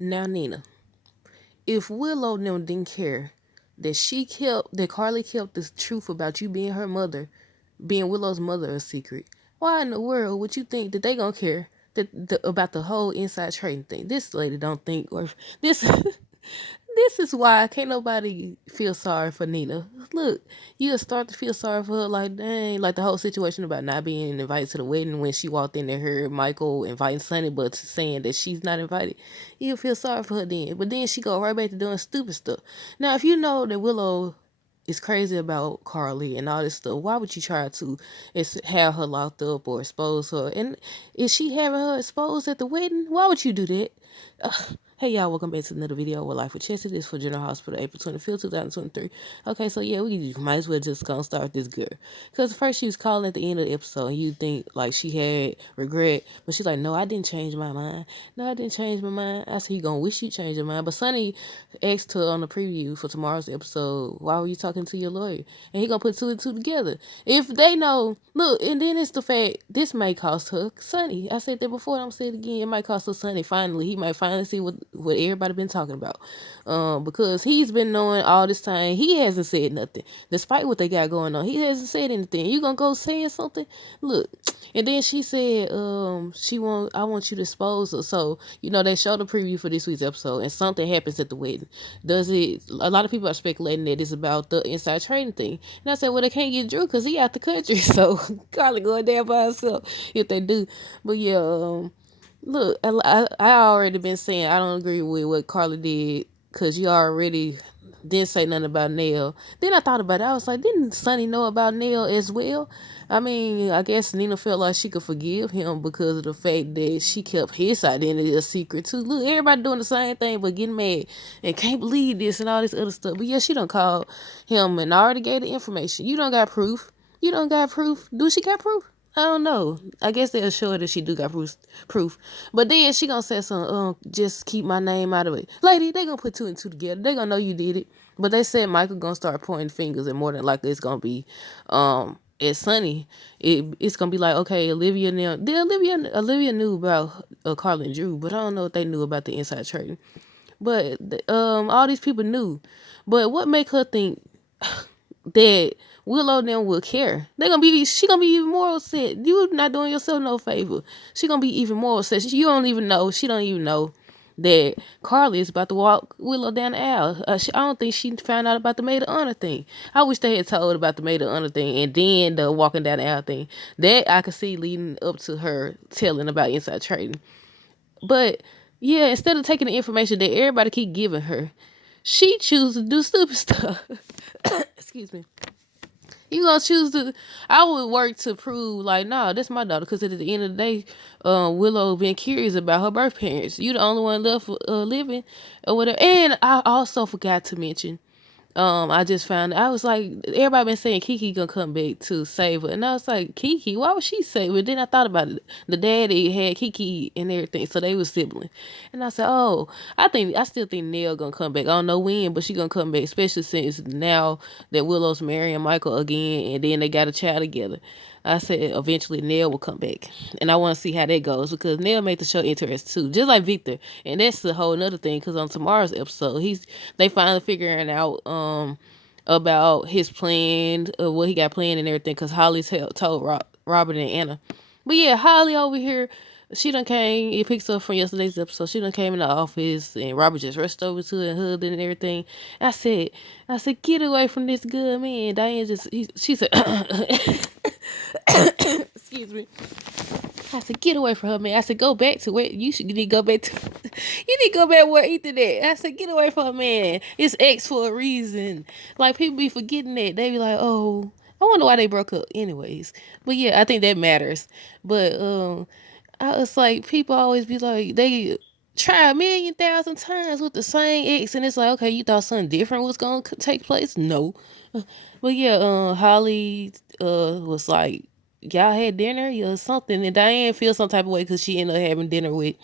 Now, Nina, if Willow and them didn't care that Carly kept the truth about you being her mother, being Willow's mother, a secret, why in the world would you think that they gonna care about the whole inside trading thing? This lady don't think, or this this is why can't nobody feel sorry for Nina. Look, you'll start to feel sorry for her, like, dang, like the whole situation about not being invited to the wedding when she walked in and heard Michael inviting Sonny, but saying that she's not invited. You'll feel sorry for her then. But then she go right back to doing stupid stuff. Now, if you know that Willow is crazy about Carly and all this stuff, why would you try to have her locked up or expose her? And is she having her exposed at the wedding? Why would you do that? Hey y'all, welcome back to another video with Life with Chelsea. This is for General Hospital, April 25th, 2023. Okay, so yeah, we might as well just gonna start this girl. Because first she was calling at the end of the episode and you think like she had regret, but she's like, no, I didn't change my mind. No, I didn't change my mind. I said, you gonna wish you changed your mind. But Sonny asked her on the preview for tomorrow's episode, why were you talking to your lawyer? And he gonna put two and two together. If they know, look, and then it's the fact, this may cost her Sonny. I said that before, and I'm saying it again, it might cost her Sonny finally. He might finally see what everybody been talking about. Because he's been knowing all this time. He hasn't said nothing. Despite what they got going on, he hasn't said anything. You gonna go saying something? Look. And then she said, I want you to expose her. So, they showed the preview for this week's episode and something happens at the wedding. A lot of people are speculating that it's about the inside trading thing. And I said, well, they can't get Drew because he out the country. So, Carly going down by herself if they do. But yeah, look, I already been saying I don't agree with what Carly did because you already didn't say nothing about Nell. Then I thought about it. I was like, didn't Sonny know about Nell as well? I mean, I guess Nina felt like she could forgive him because of the fact that she kept his identity a secret too. Look, everybody doing the same thing but getting mad and can't believe this and all this other stuff. But yeah, she done called him and already gave the information. You don't got proof. You don't got proof. Do she got proof? I don't know. I guess they'll show her that she do got proof. But then she gonna say something, just keep my name out of it. Lady, they gonna put two and two together. They gonna know you did it. But they said Michael gonna start pointing fingers and more than likely it's gonna be it's Sunny. It's gonna be like, okay, Olivia now. Olivia knew about Carla and Drew, but I don't know if they knew about the inside trading. But all these people knew. But what make her think that Willow and them will care? She gonna be even more upset. You not doing yourself no favor. She gonna be even more upset. She don't even know that Carly is about to walk Willow down the aisle. I don't think she found out about the maid of honor thing. I wish they had told about the maid of honor thing and then the walking down the aisle thing. That I could see leading up to her telling about inside trading. But yeah, instead of taking the information that everybody keep giving her, she chooses to do stupid stuff. Excuse me. You gonna choose to? I would work to prove like, nah, that's my daughter. Because at the end of the day, Willow been curious about her birth parents. You the only one left living, or whatever. And I also forgot to mention, I just found I was like, everybody been saying Kiki gonna come back to save her, and I was like, Kiki, why would she save her? Then I thought about it. The daddy had Kiki and everything, so they was siblings. And I said, oh, I still think Nell gonna come back. I don't know when, but she gonna come back, especially since now that Willow's marrying Michael again, and then they got a child together. I said eventually Nell will come back, and I want to see how that goes because Nell made the show interesting too, just like Victor. And that's the whole another thing because on tomorrow's episode, they finally figuring out about his plan, what he got planned and everything because Holly's told Robert and Anna. But yeah, Holly over here, she done came. It picks up from yesterday's episode. She done came in the office and Robert just rushed over to her and hugged and everything. I said, get away from this good man. Diane she said, excuse me. I said, get away from her, man. I said, go back to where you need to go back to. You need to go back where Ethan at. I said, get away from her, man. It's X for a reason. Like, people be forgetting that. They be like, oh, I wonder why they broke up anyways. But yeah, I think that matters. But I was like, people always be like, they try 1,000,000 times with the same ex, and it's like, okay, you thought something different was gonna take place? No. But yeah, Holly was like, y'all had dinner or something, and Diane feels some type of way because she ended up having dinner with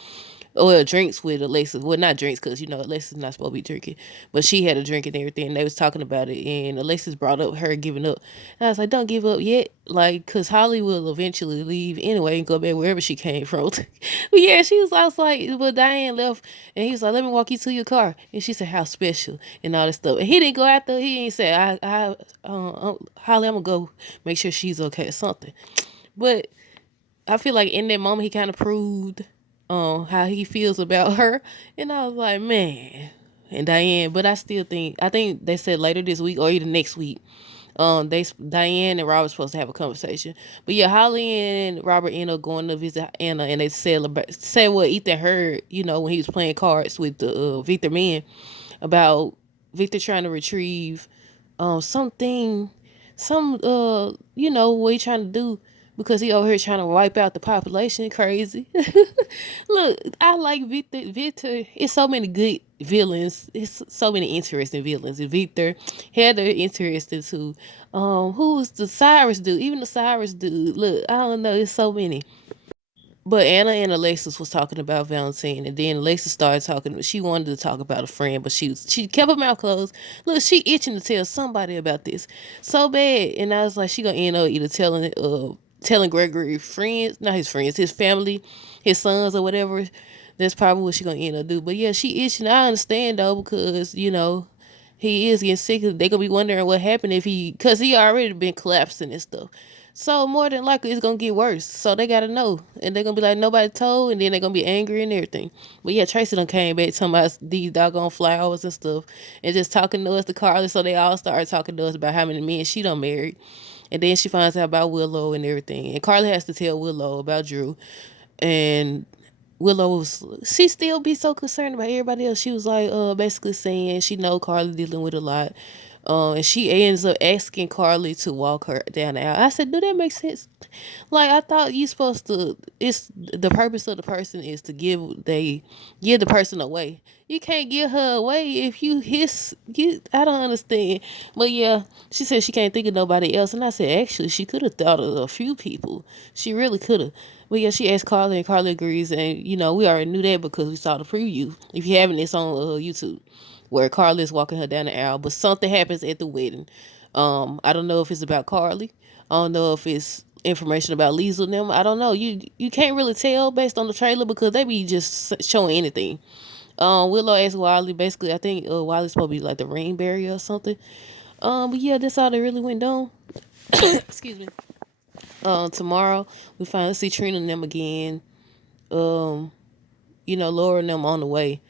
well, drinks with Alexis. Well, not drinks because Alexis not supposed to be drinking, but she had a drink and everything. And they was talking about it, and Alexis brought up her giving up. And I was like, "Don't give up yet, like, cause Holly will eventually leave anyway and go back wherever she came from." But yeah, she was. I was like, but Diane left, and he was like, "Let me walk you to your car," and she said, "How special," and all this stuff. And he didn't go after. He ain't say, Holly, I'm gonna go make sure she's okay or something." But I feel like in that moment he kind of proved how he feels about her, and I was like, man, and Diane. But I think they said later this week or either next week. Diane and Robert supposed to have a conversation, but yeah, Holly and Robert end up going to visit Anna, and they said what Ethan heard, when he was playing cards with the Victor men about Victor trying to retrieve something, what he trying to do because he over here trying to wipe out the population. Crazy. Look, I like Victor. Victor, it's so many good villains. It's so many interesting villains. And Victor, Heather, interesting too. Who's the Cyrus dude? Even the Cyrus dude. Look, I don't know. It's so many. But Anna and Alexis was talking about Valentine, and then Alexis started talking. She wanted to talk about a friend, but she kept her mouth closed. Look, she itching to tell somebody about this so bad, and I was like, she gonna end up either telling Gregory friends, not his friends, his family, his sons or whatever. That's probably what she gonna end up do. But yeah, she itching. I understand though because he is getting sick. They gonna be wondering what happened if cause he already been collapsing and stuff. So more than likely it's gonna get worse. So they gotta know. And they're gonna be like, nobody told, and then they're gonna be angry and everything. But yeah, Tracy done came back talking about these doggone flowers and stuff. And just talking to us to Carly. So they all started talking to us about how many men she done married. And then she finds out about Willow and everything. And Carly has to tell Willow about Drew. And Willow she still be so concerned about everybody else. She was like, basically saying she know Carly dealing with a lot. And she ends up asking Carly to walk her down the aisle. I said, do that make sense? Like, I thought you supposed to. It's the purpose of the person is to give the person away. You can't give her away if you hiss. I don't understand. But yeah, she said she can't think of nobody else, and I said actually she could have thought of a few people. She really could have. But yeah, she asked Carly, and Carly agrees, and we already knew that because we saw the preview. If you haven't, it's on YouTube where Carly is walking her down the aisle, but something happens at the wedding. I don't know if it's about Carly. I don't know if it's information about Lisa and them. I don't know. You can't really tell based on the trailer because they be just showing anything. Willow asked Wiley. Basically, I think Wiley's supposed to be like the ring barrier or something. But yeah, that's all that really went down. Excuse me. Tomorrow we finally see Trina and them again. Um, Laura and them on the way.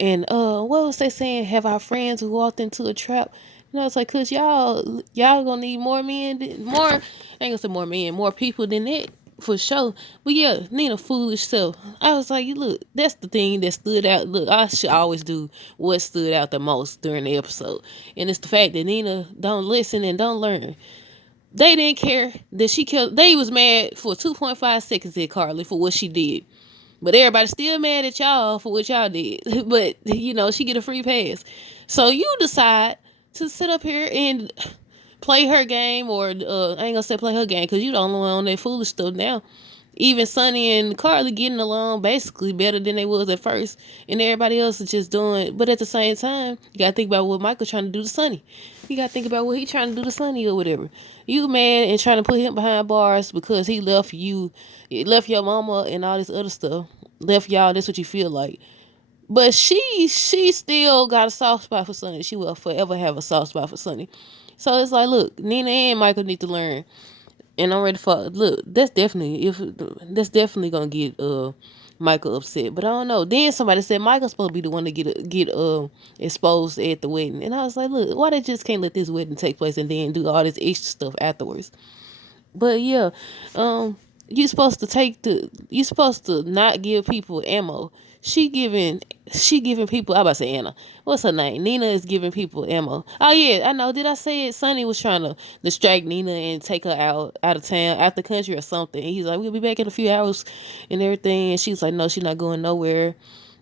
And what was they saying? Have our friends who walked into a trap? It's like, cause y'all gonna need more men, more. I ain't gonna say more men, more people than that for sure. But yeah, Nina foolish self. I was like, you look, that's the thing that stood out. Look, I should always do what stood out the most during the episode, and it's the fact that Nina don't listen and don't learn. They didn't care that she killed. They was mad for 2.5 seconds at Carly for what she did. But everybody's still mad at y'all for what y'all did. But, she get a free pass. So you decide to sit up here and play her game, or I ain't gonna say play her game because you the only one on that foolish stuff now. Even Sonny and Carly getting along basically better than they was at first, and everybody else is just doing. But at the same time, you gotta think about what Michael trying to do to Sonny. You gotta think about what he trying to do to Sonny or whatever. You mad and trying to put him behind bars because he left your mama and all this other stuff. Left y'all. That's what you feel like. But she still got a soft spot for Sonny. She will forever have a soft spot for Sonny. So it's like, look, Nina and Michael need to learn. And I'm ready for look. That's definitely gonna get Michael upset. But I don't know. Then somebody said Michael's supposed to be the one to get exposed at the wedding, and I was like, look, why they just can't let this wedding take place and then do all this extra stuff afterwards? But yeah, you supposed to not give people ammo. She giving people. I about to say Anna. What's her name? Nina is giving people ammo. Oh yeah, I know. Did I say it? Sonny was trying to distract Nina and take her out of town, out the country or something. And he's like, we'll be back in a few hours and everything. And she's like, no, she's not going nowhere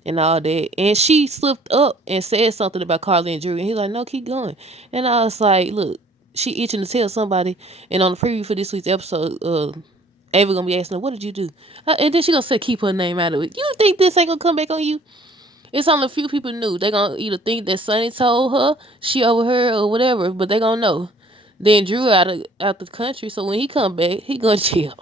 and all that. And she slipped up and said something about Carly and Drew. And he's like, no, keep going. And I was like, look, she itching to tell somebody. And on the preview for this week's episode, Ava gonna be asking her, what did you do? And then she gonna say, keep her name out of it. You think this ain't gonna come back on you? It's only a few people knew. They gonna either think that Sonny told her, she overheard, or whatever, but they gonna know. Then Drew out the country, so when he come back, he gonna jail.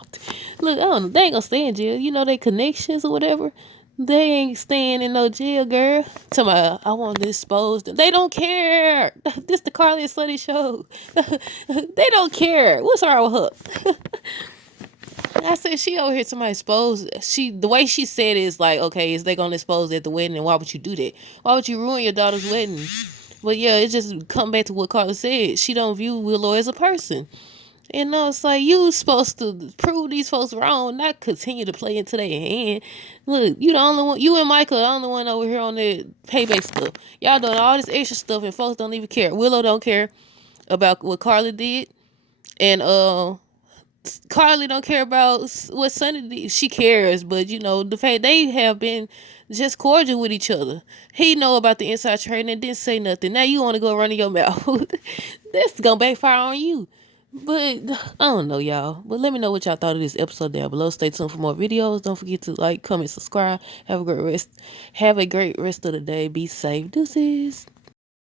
Look, I don't know, they ain't gonna stay in jail. You know they connections or whatever. They ain't staying in no jail, girl. Tell me, I want to expose them. They don't care. This the Carly and Sonny show. They don't care. What's wrong with her? I said she over here somebody exposed. The way she said it is like, okay, is they gonna expose at the wedding? And why would you do that? Why would you ruin your daughter's wedding? But yeah, it just come back to what Carla said. She don't view Willow as a person. And it's like you supposed to prove these folks wrong, not continue to play into their hand. Look, you the only one. You and Michael the only one over here on the payback stuff. Y'all doing all this extra stuff, and folks don't even care. Willow don't care about what Carla did, and Carly don't care about what Sonny did. She cares, but you know the fact they have been just cordial with each other. He know about the inside trading and didn't say nothing. Now you want to go running your mouth. That's gonna backfire on you. But I don't know, y'all. But let me know what y'all thought of this episode down below. Stay tuned for more videos. Don't forget to like, comment, subscribe. Have a great rest. Have a great rest of the day. Be safe. Deuces.